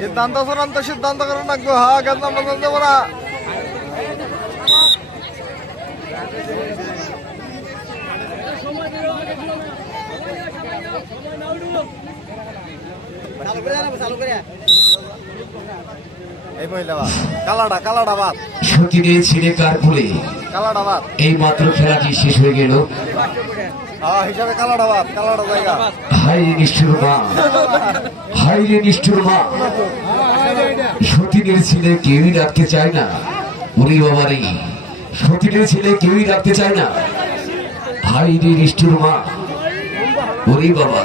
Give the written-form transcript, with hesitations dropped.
সিদ্ধান্ত চূড়ান্ত সিদ্ধান্ত করে রাখবো। হ্যাঁ গেন্দাম বন্ধ দেবো না। এই মহিলা বাদ কালাডা কালাডা বাদ সতীনের ছেলে কার বলে কালাডা বাদ এই মাত্র খেলাটি শেষ হয়ে গেল। হিসাবে কালাডা বাদ কালাডা জায়গা। হাই রে নিষ্ঠুর মা, হাই রে নিষ্ঠুর মা, সতীনের ছেলে কেউই রাখতে চায় না। ওরে বাবারে, সতীনের ছেলে কেউই রাখতে চায় না। হাই রে নিষ্ঠুর মা, ওরে বাবা।